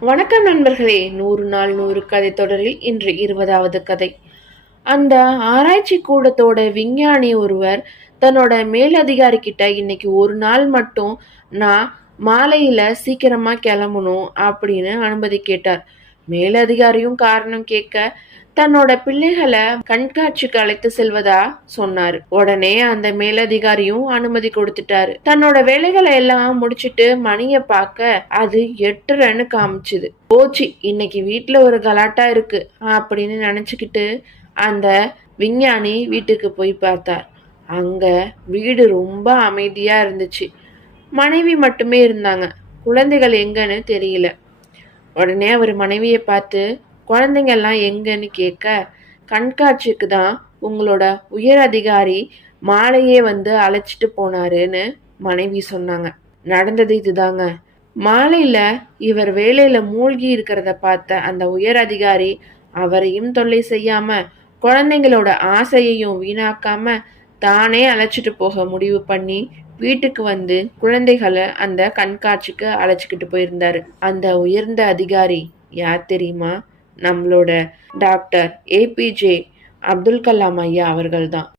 வணக்கம் நண்பர்களே. நூறு நாள் நூறு கதை தொடரில் இன்று இருபதாவது கதை. அந்த ஆராய்ச்சி கூடத்தோட விஞ்ஞானி ஒருவர் தன்னோட மேலதிகாரி கிட்ட இன்னைக்கு ஒரு நாள் மட்டும் நான் மாலையில சீக்கிரமா கிளம்பணும் அப்படின்னு அனுமதி கேட்டார். மேலதிகாரியும் காரணம் கேட்க தன்னோட பிள்ளைகளை கண்காட்சிக்கு அழைத்து செல்வதா சொன்னாரு. உடனே அந்த மேலதிகாரியும் அனுமதி கொடுத்துட்டாரு. தன்னோட வேலைகளை எல்லாம் முடிச்சிட்டு மணிய பார்க்க அது எட்டுறன்னு காமிச்சுது. போச்சு இன்னைக்கு வீட்ல ஒரு கலாட்டா இருக்கு அப்படின்னு நினைச்சுக்கிட்டு அந்த விஞ்ஞானி வீட்டுக்கு போய் பார்த்தார். அங்க வீடு ரொம்ப அமைதியா இருந்துச்சு. மனைவி மட்டுமே இருந்தாங்க. குழந்தைகள் எங்கன்னு தெரியல. உடனே அவர் மனைவியை பார்த்து குழந்தைங்க எல்லாம் எங்கன்னு கேட்க கண்காட்சிக்கு தான் உங்களோட உயர் அதிகாரி மாலையே வந்து அழைச்சிட்டு போனாருன்னு மனைவி சொன்னாங்க. நடந்தது இதுதாங்க. மாலையில இவர் வேலையில மூழ்கி இருக்கிறத பார்த்த அந்த உயர் அதிகாரி அவரையும் தொல்லை செய்யாம குழந்தைங்களோட ஆசையையும் வீணாக்காம தானே அழைச்சிட்டு போக முடிவு பண்ணி வீட்டுக்கு வந்து குழந்தைகளை அந்த கண்காட்சிக்கு அழைச்சிக்கிட்டு போயிருந்தாரு. அந்த உயர்ந்த அதிகாரி யார் தெரியுமா? நம்மளோட டாக்டர் ஏபிஜே அப்துல் கலாம் ஐயா அவர்கள்தான்.